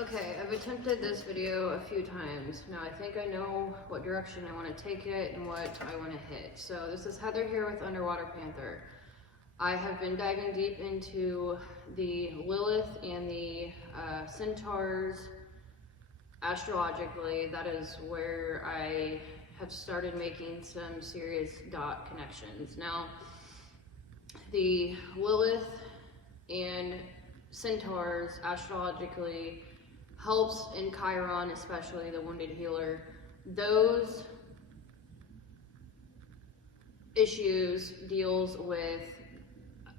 Okay, I've attempted this video a few times. Now I think I know what direction I want to take it and what I want to hit. So this is Heather here with Underwater Panther. I have been diving deep into the Lilith and the Centaurs astrologically. That is where I have started making some serious dot connections. Now, the Lilith and Centaurs astrologically helps in Chiron, especially the wounded healer. Those issues deals with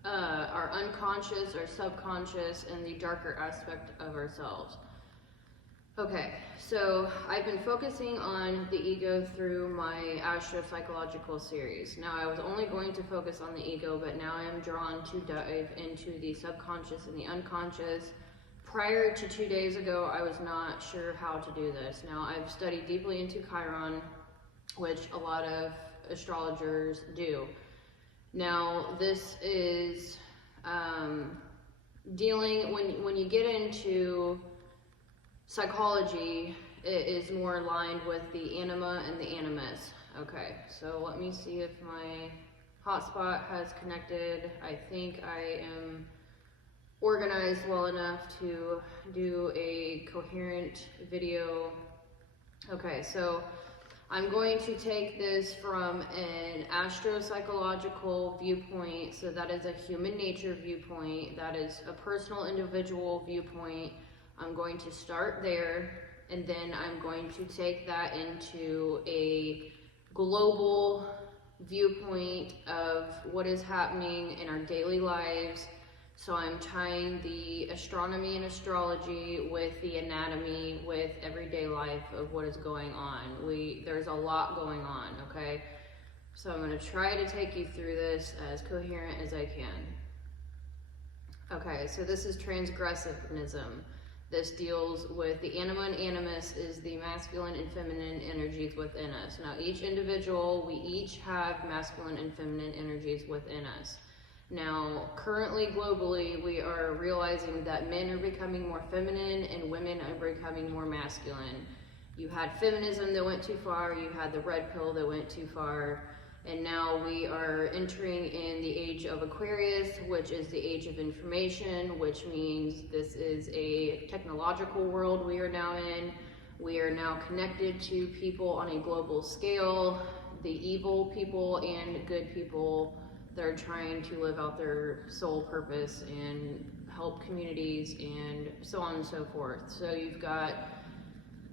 our unconscious, our subconscious, and the darker aspect of ourselves. Okay, so I've been focusing on the ego through my Astro-Psychological series. Now I was only going to focus on the ego, but now I am drawn to dive into the subconscious and the unconscious. Prior to 2 days ago, I was not sure how to do this. Now I've studied deeply into Chiron, which a lot of astrologers do. Now this is dealing, when you get into psychology, it is more aligned with the anima and the animus. Okay, so let me see if my hotspot has connected. I think I am organized well enough to do a coherent video. Okay, so I'm going to take this from an astro-psychological viewpoint. So that is a human nature viewpoint. That is a personal individual viewpoint. I'm going to start there, and then I'm going to take that into a global viewpoint of what is happening in our daily lives. So I'm tying the astronomy and astrology with the anatomy, with everyday life of what is going on. There's a lot going on, okay? So I'm going to try to take you through this as coherent as I can. Okay, so this is transgressivism. This deals with the anima and animus is the masculine and feminine energies within us. Now each individual, we each have masculine and feminine energies within us. Now, currently, globally, we are realizing that men are becoming more feminine and women are becoming more masculine. You had feminism that went too far, you had the red pill that went too far, and now we are entering in the age of Aquarius, which is the age of information, which means this is a technological world we are now in. We are now connected to people on a global scale, the evil people and good people that are trying to live out their soul purpose and help communities and so on and so forth. So you've got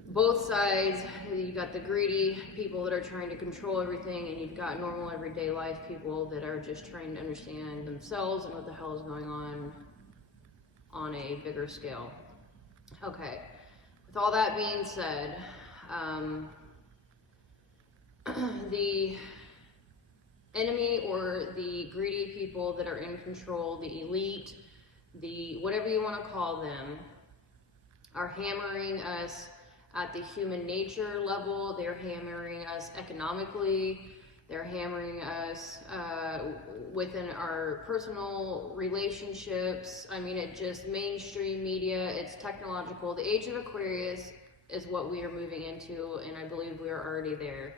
both sides. You've got the greedy people that are trying to control everything, and you've got normal everyday life people that are just trying to understand themselves and what the hell is going on a bigger scale. Okay, with all that being said, the enemy or the greedy people that are in control, the elite, the whatever you want to call them, are hammering us at the human nature level. They're hammering us economically. They're hammering us within our personal relationships. I mean, it just mainstream media, it's technological. The age of Aquarius is what we are moving into, and I believe we are already there.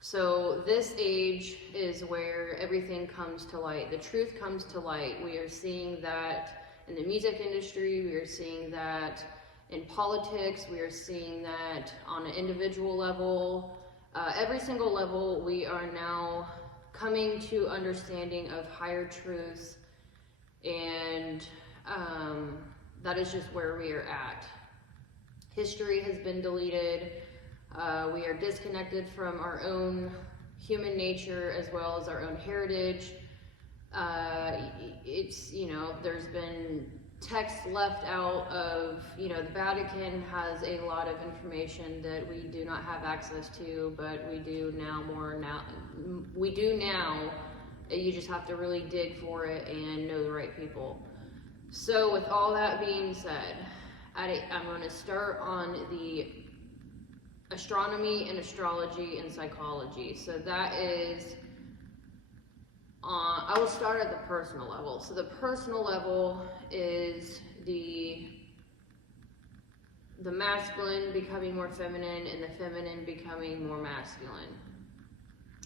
So this age is where everything comes to light. The truth comes to light. We are seeing that in the music industry. We are seeing that in politics. We are seeing that on an individual level. Every single level, we are now coming to understanding of higher truths, and that is just where we are at. History has been deleted. We are disconnected from our own human nature as well as our own heritage. There's been text left out of, the Vatican has a lot of information that we do not have access to, but we do now. You just have to really dig for it and know the right people. So with all that being said, I'm going to start on the astronomy and astrology and psychology. So that is, I will start at the personal level. So the personal level is the the masculine becoming more feminine and the feminine becoming more masculine.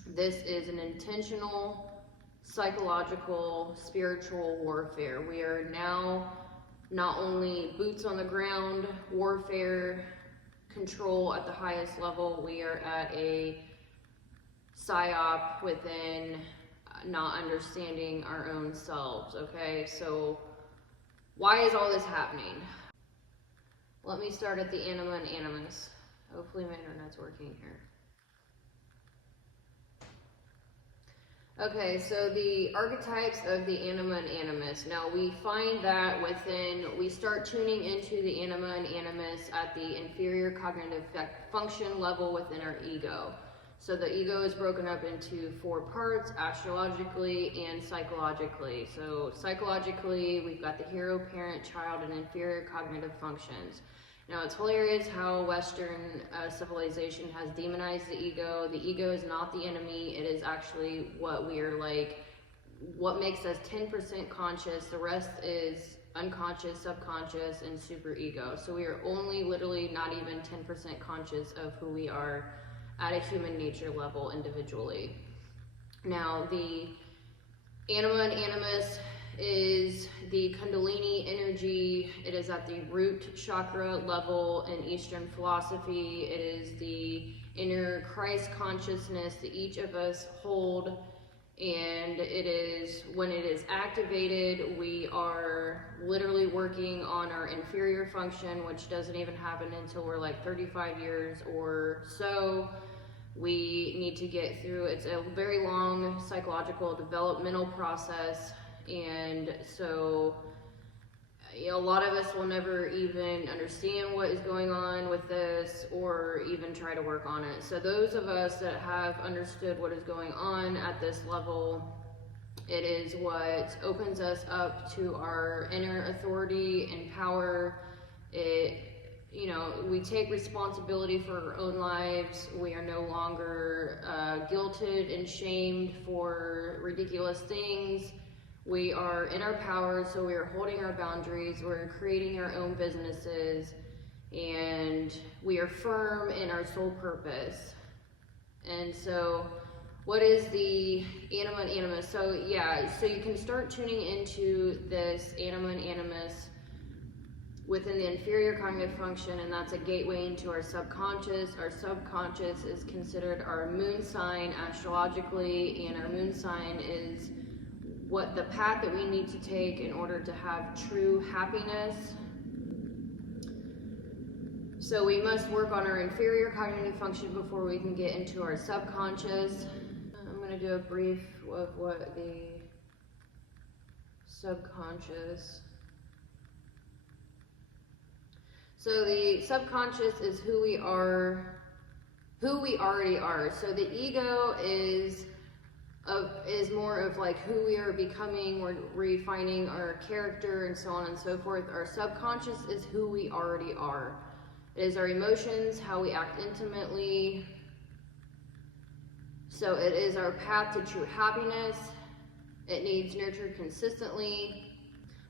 This is an intentional, psychological, spiritual warfare. We are now not only boots on the ground, warfare, control at the highest level, we are at a psyop within not understanding our own selves, okay? So why is all this happening? Let me start at the anima and animus. Hopefully my internet's working here. Okay, so the archetypes of the anima and animus. Now we find that we start tuning into the anima and animus at the inferior cognitive function level within our ego. So the ego is broken up into 4 parts, astrologically and psychologically. So psychologically, we've got the hero, parent, child, and inferior cognitive functions. Now it's hilarious how Western civilization has demonized the ego. The ego is not the enemy. It is actually what we are like, what makes us 10% conscious. The rest is unconscious, subconscious, and super ego. So we are only literally not even 10% conscious of who we are at a human nature level individually. Now the anima and animus is the Kundalini energy. It is at the root chakra level in Eastern philosophy. It is the inner Christ consciousness that each of us hold, and it is, when it is activated, we are literally working on our inferior function, which doesn't even happen until we're like 35 years or so. We need to get through, it's a very long psychological developmental process. And so, a lot of us will never even understand what is going on with this or even try to work on it. So those of us that have understood what is going on at this level, it is what opens us up to our inner authority and power. We take responsibility for our own lives. We are no longer guilted and shamed for ridiculous things. We are in our power, so we are holding our boundaries, we're creating our own businesses, and we are firm in our sole purpose. And so, what is the anima and animus? So you can start tuning into this anima and animus within the inferior cognitive function, and that's a gateway into our subconscious. Our subconscious is considered our moon sign astrologically, and our moon sign is what the path that we need to take in order to have true happiness. So we must work on our inferior cognitive function before we can get into our subconscious. I'm going to do a brief of what the subconscious. So the subconscious is who we are, who we already are. So the ego is more of like who we are becoming. We're refining our character and so on and so forth. Our subconscious is who we already are. It is our emotions, how we act intimately. So it is our path to true happiness. It needs nurtured consistently.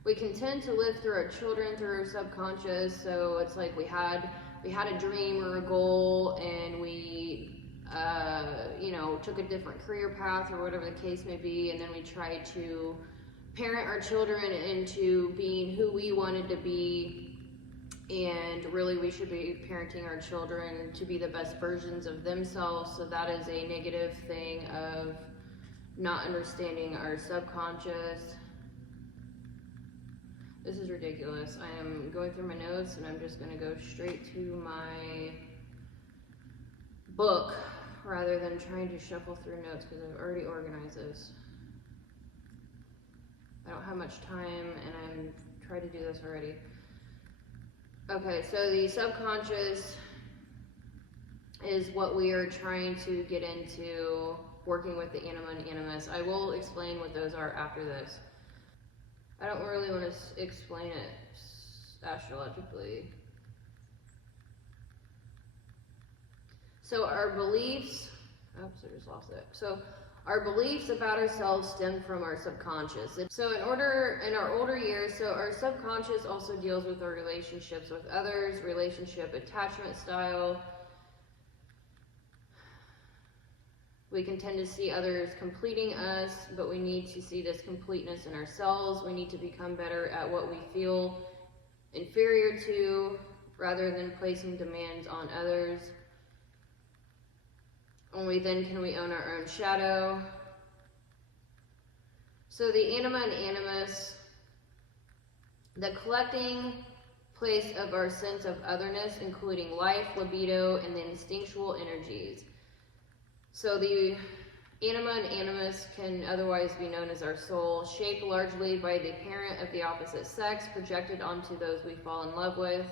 We can tend to live through our children, through our subconscious. So it's like we had a dream or a goal, and we took a different career path or whatever the case may be, and then we tried to parent our children into being who we wanted to be, and really we should be parenting our children to be the best versions of themselves. So that is a negative thing of not understanding our subconscious. This is ridiculous. I am going through my notes, and I'm just going to go straight to my book rather than trying to shuffle through notes because I've already organized this. I don't have much time, and I'm trying to do this already. Okay, so the subconscious is what we are trying to get into working with the anima and animus. I will explain what those are after this. I don't really want to explain it astrologically. So our beliefs, oops, I just lost it. So Our beliefs about ourselves stem from our subconscious. So in our older years, so our subconscious also deals with our relationships with others, relationship attachment style. We can tend to see others completing us, but we need to see this completeness in ourselves. We need to become better at what we feel inferior to, rather than placing demands on others. Only then can we own our own shadow. So the anima and animus, the collecting place of our sense of otherness, including life, libido, and the instinctual energies. So the anima and animus can otherwise be known as our soul, shaped largely by the parent of the opposite sex, projected onto those we fall in love with,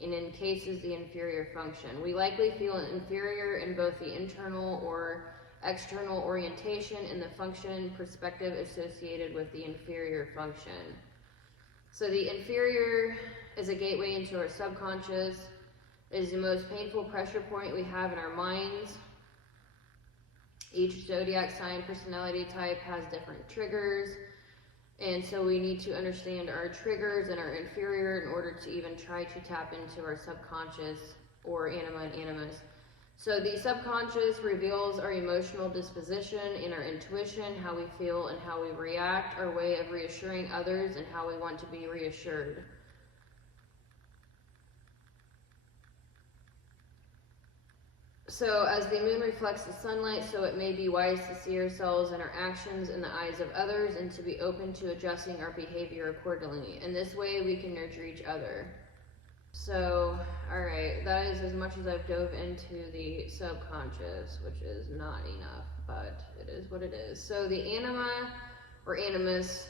and in cases the inferior function. We likely feel inferior in both the internal or external orientation and the function perspective associated with the inferior function. So the inferior is a gateway into our subconscious. It is the most painful pressure point we have in our minds. Each zodiac sign personality type has different triggers, and so we need to understand our triggers and our inferior in order to even try to tap into our subconscious or anima and animus. So the subconscious reveals our emotional disposition and our intuition, how we feel and how we react, our way of reassuring others, and how we want to be reassured. So as the moon reflects the sunlight, so it may be wise to see ourselves and our actions in the eyes of others and to be open to adjusting our behavior accordingly. In this way, we can nurture each other. So, alright, that is as much as I've dove into the subconscious, which is not enough, but it is what it is. So the anima or animus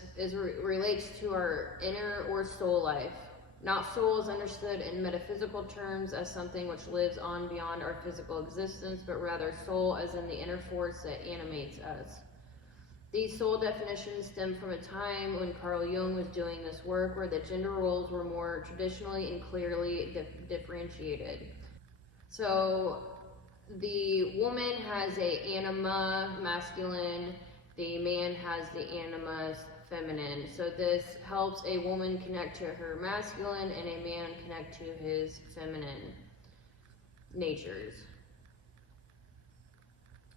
relates to our inner or soul life. Not soul is understood in metaphysical terms as something which lives on beyond our physical existence, but rather soul as in the inner force that animates us. These soul definitions stem from a time when Carl Jung was doing this work, where the gender roles were more traditionally and clearly differentiated. So the woman has a anima, masculine, the man has the animus, feminine. So this helps a woman connect to her masculine and a man connect to his feminine natures.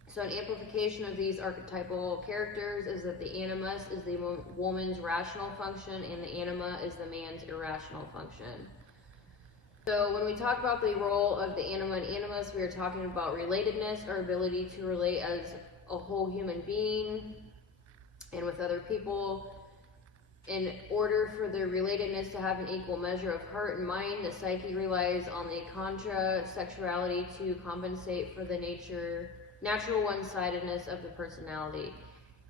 So an amplification of these archetypal characters is that the animus is the woman's rational function and the anima is the man's irrational function. So when we talk about the role of the anima and animus, we are talking about relatedness, our ability to relate as a whole human being and with other people. In order for the relatedness to have an equal measure of heart and mind, the psyche relies on the contra-sexuality to compensate for the natural one-sidedness of the personality.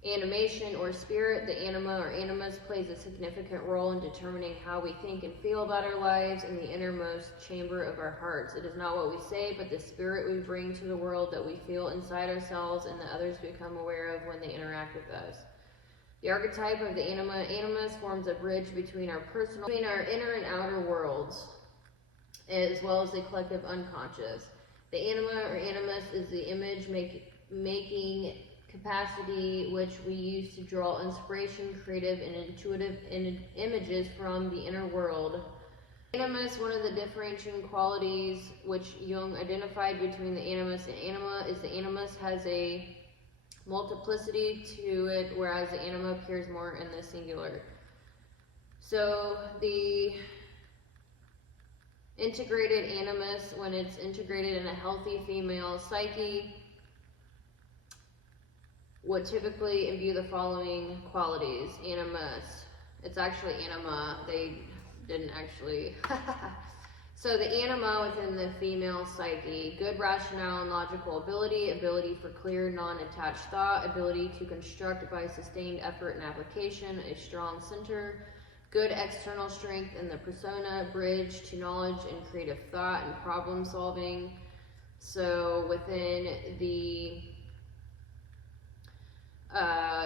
Animation or spirit, the anima or animus, plays a significant role in determining how we think and feel about our lives in the innermost chamber of our hearts. It is not what we say, but the spirit we bring to the world that we feel inside ourselves and that others become aware of when they interact with us. The archetype of the anima animus forms a bridge between our inner and outer worlds, as well as the collective unconscious. The anima or animus is the image making capacity which we use to draw inspiration, creative, and intuitive images from the inner world. Animus, one of the differentiating qualities which Jung identified between the animus and anima, is the animus has a multiplicity to it, whereas the anima appears more in the singular. So the integrated animus, when it's integrated in a healthy female psyche, would typically imbue the following qualities. Animus, it's actually anima, they didn't actually So the anima within the female psyche: good rationale and logical ability for clear, non-attached thought, ability to construct by sustained effort and application, a strong center, good external strength in the persona, bridge to knowledge and creative thought and problem solving. So within the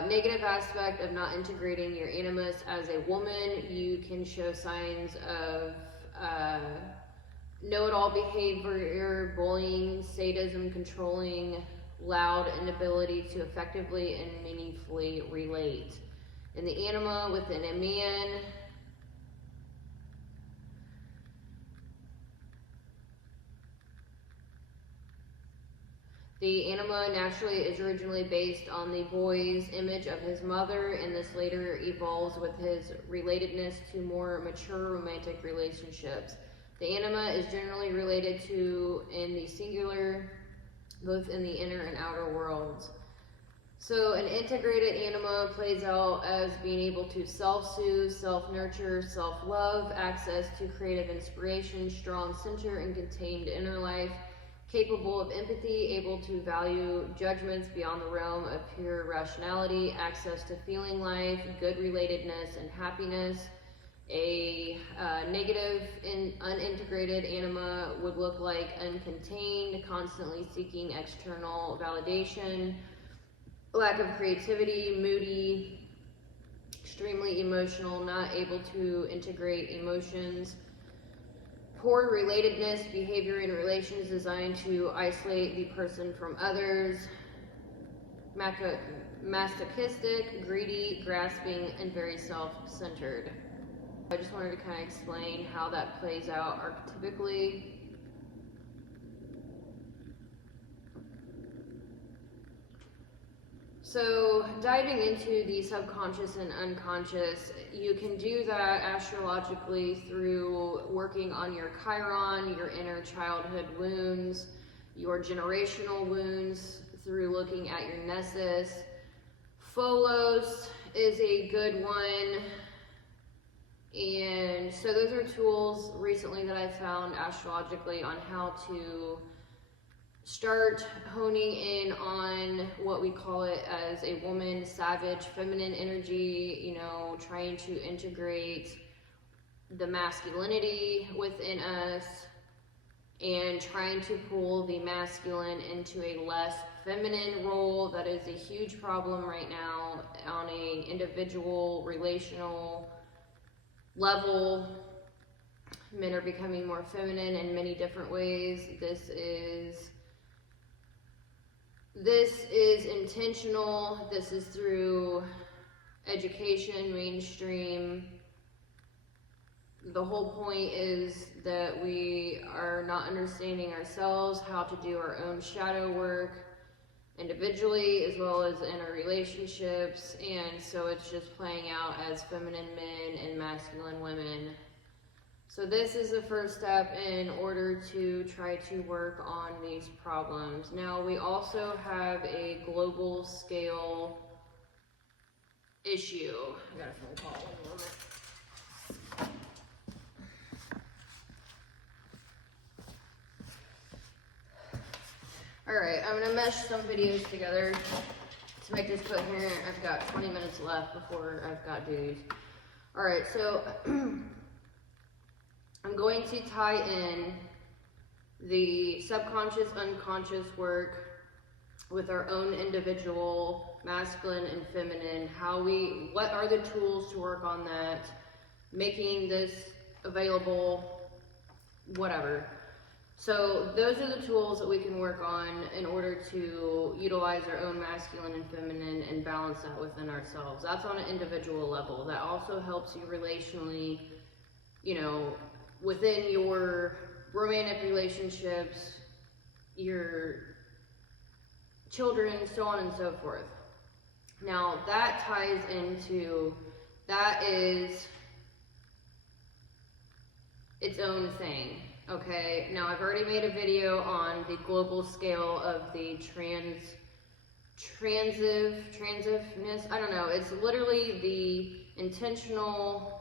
negative aspect of not integrating your animus as a woman, you can show signs of know-it-all behavior, bullying, sadism, controlling, loud inability to effectively and meaningfully relate. In the anima within a man, the anima naturally is originally based on the boy's image of his mother, and this later evolves with his relatedness to more mature romantic relationships. The anima is generally related to in the singular, both in the inner and outer worlds. So an integrated anima plays out as being able to self-soothe, self-nurture, self-love, access to creative inspiration, strong center and contained inner life, capable of empathy, able to value judgments beyond the realm of pure rationality, access to feeling life, good relatedness and happiness. A negative and unintegrated anima would look like uncontained, constantly seeking external validation, lack of creativity, moody, extremely emotional, not able to integrate emotions, poor relatedness, behavior in relations designed to isolate the person from others, masochistic, greedy, grasping, and very self-centered. I just wanted to kind of explain how that plays out archetypically. So diving into the subconscious and unconscious, you can do that astrologically through working on your Chiron, your inner childhood wounds, your generational wounds, through looking at your Nessus. Pholos is a good one. And so those are tools recently that I found astrologically on how to start honing in on what we call it as a woman, savage, feminine energy, you know, trying to integrate the masculinity within us and trying to pull the masculine into a less feminine role. That is a huge problem right now on an individual, relational level. Men are becoming more feminine in many different ways. This is intentional. This is through education, mainstream. The whole point is that we are not understanding ourselves, how to do our own shadow work individually as well as in our relationships, and so it's just playing out as feminine men and masculine women. So this is the first step in order to try to work on these problems. Now we also have a global scale issue. I got a phone call, 1 moment. Alright, I'm going to mesh some videos together to make this coherent. I've got 20 minutes left before I've got duties. Alright, so I'm going to tie in the subconscious, unconscious work with our own individual masculine and feminine. What are the tools to work on that, making this available, whatever. So those are the tools that we can work on in order to utilize our own masculine and feminine and balance that within ourselves. That's on an individual level. That also helps you relationally, you know, within your romantic relationships, your children, so on and so forth. Now that ties into, that is its own thing. Okay, now I've already made a video on the global scale of the transitiveness. I don't know, it's literally the intentional,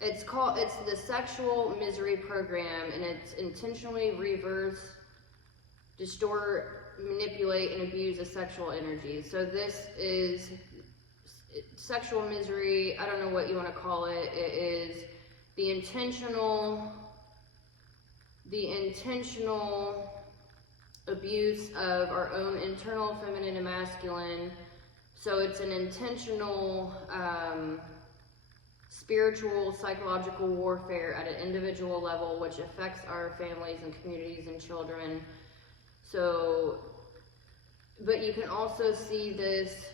it's the sexual misery program, and it's intentionally reverse, distort, manipulate, and abuse the sexual energy. So this is sexual misery, I don't know what you want to call it. It is the intentional abuse of our own internal feminine and masculine. So it's an intentional spiritual, psychological warfare at an individual level, which affects our families and communities and children. So But you can also see this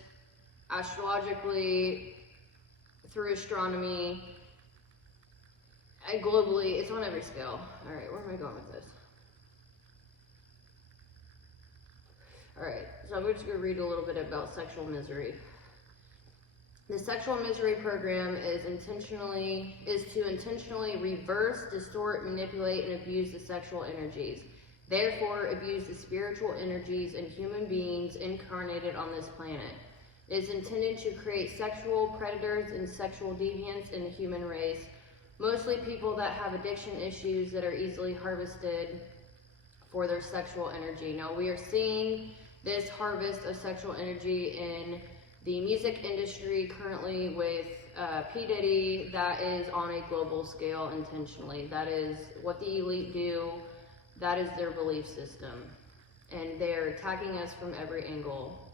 astrologically through astronomy and globally. It's on every scale. All right, where am I going with this? All right, so I'm just going to read a little bit about sexual misery. The sexual misery program is to intentionally reverse, distort, manipulate, and abuse the sexual energies. Therefore, abuse the spiritual energies in human beings incarnated on this planet. It is intended to create sexual predators and sexual deviants in the human race, mostly people that have addiction issues that are easily harvested for their sexual energy. Now, we are seeing this harvest of sexual energy in the music industry currently with P. Diddy. That is on a global scale intentionally. That is what the elite do. That is their belief system. And they're attacking us from every angle.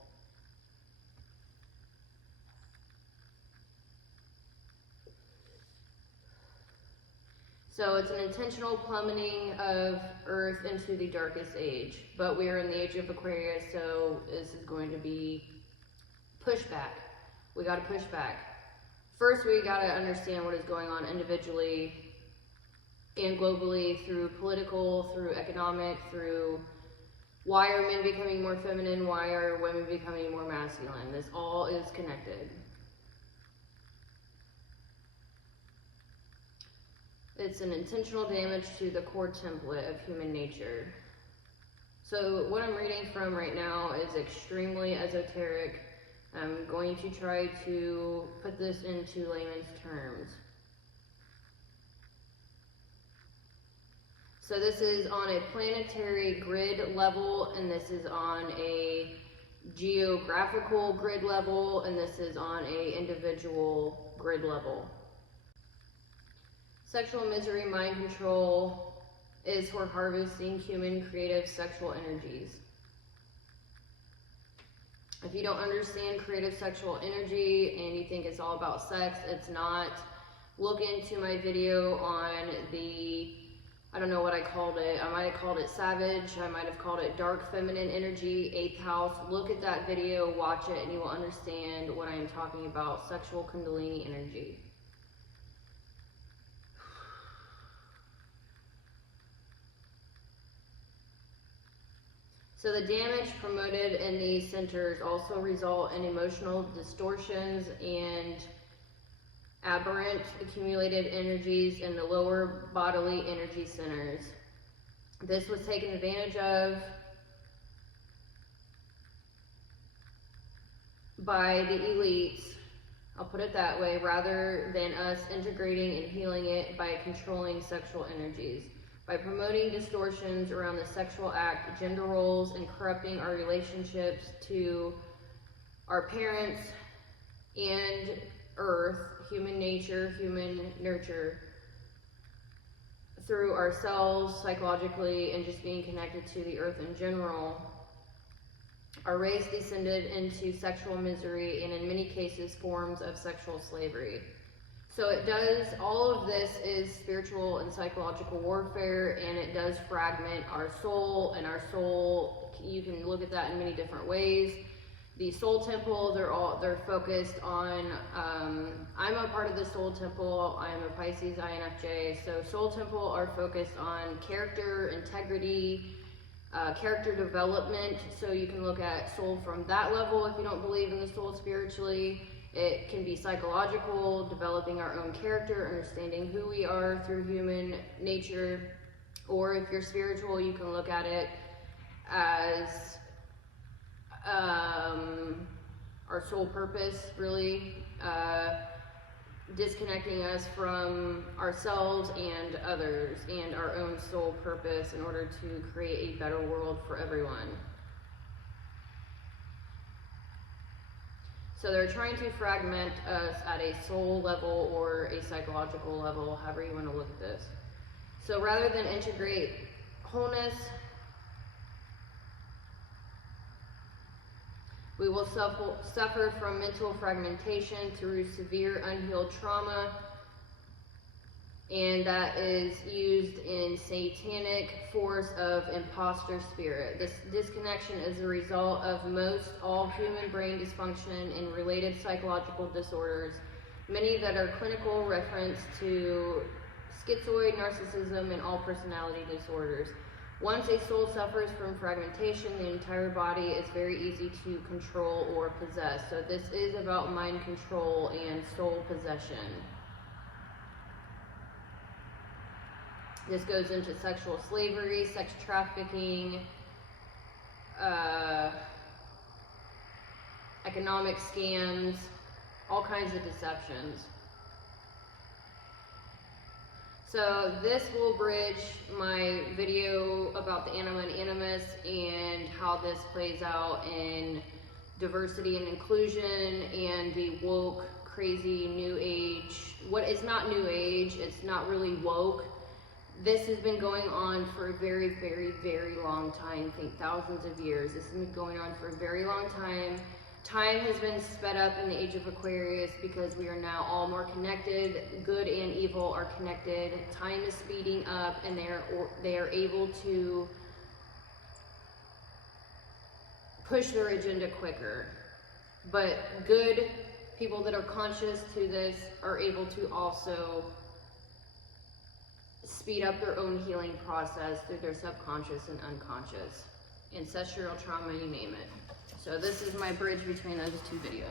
So it's an intentional plummeting of Earth into the darkest age. But we are in the age of Aquarius, so this is going to be pushback. We got to push back. First, we got to understand what is going on individually and globally, through political, through economic, through why are men becoming more feminine, why are women becoming more masculine. This all is connected. It's an intentional damage to the core template of human nature. So what I'm reading from right now is extremely esoteric. I'm going to try to put this into layman's terms. So this is on a planetary grid level, and this is on a geographical grid level, and this is on a individual grid level. Sexual misery mind control is for harvesting human creative sexual energies. If you don't understand creative sexual energy and you think it's all about sex, it's not. Look into my video on the, I don't know what I called it. I might have called it savage. I might have called it dark feminine energy, 8th house. Look at that video, watch it, and you will understand what I am talking about, sexual kundalini energy. So the damage promoted in these centers also result in emotional distortions and aberrant accumulated energies in the lower bodily energy centers. This was taken advantage of by the elites, I'll put it that way, rather than us integrating and healing it by controlling sexual energies. By promoting distortions around the sexual act, gender roles, and corrupting our relationships to our parents and Earth, human nature, human nurture, through ourselves psychologically and just being connected to the Earth in general, our race descended into sexual misery and in many cases forms of sexual slavery. So it does, all of this is spiritual and psychological warfare, and it does fragment our soul, and our soul, you can look at that in many different ways. The soul temple, they're focused on, I'm a part of the soul temple, I'm a Pisces INFJ, so soul temple are focused on character, integrity, character development, so you can look at soul from that level if you don't believe in the soul spiritually. It can be psychological, developing our own character, understanding who we are through human nature. Or if you're spiritual, you can look at it as our soul purpose, really, disconnecting us from ourselves and others and our own soul purpose in order to create a better world for everyone. So they're trying to fragment us at a soul level or a psychological level, however you want to look at this. So rather than integrate wholeness, we will suffer from mental fragmentation through severe unhealed trauma and that is used in satanic force of imposter spirit. This disconnection is a result of most all human brain dysfunction and related psychological disorders, many that are clinical reference to schizoid, narcissism, and all personality disorders. Once a soul suffers from fragmentation, the entire body is very easy to control or possess. So this is about mind control and soul possession. This goes into sexual slavery, sex trafficking, economic scams, all kinds of deceptions. So this will bridge my video about the anima and animus and how this plays out in diversity and inclusion and the woke, crazy, new age. What is not new age, it's not really woke. This has been going on for a very, very, very long time. I think thousands of years. This has been going on for a very long time. Time has been sped up in the age of Aquarius because we are now all more connected. Good and evil are connected. Time is speeding up, and they are able to push their agenda quicker. But good people that are conscious to this are able to also speed up their own healing process through their subconscious and unconscious. Ancestral trauma, you name it. So this is my bridge between those two videos.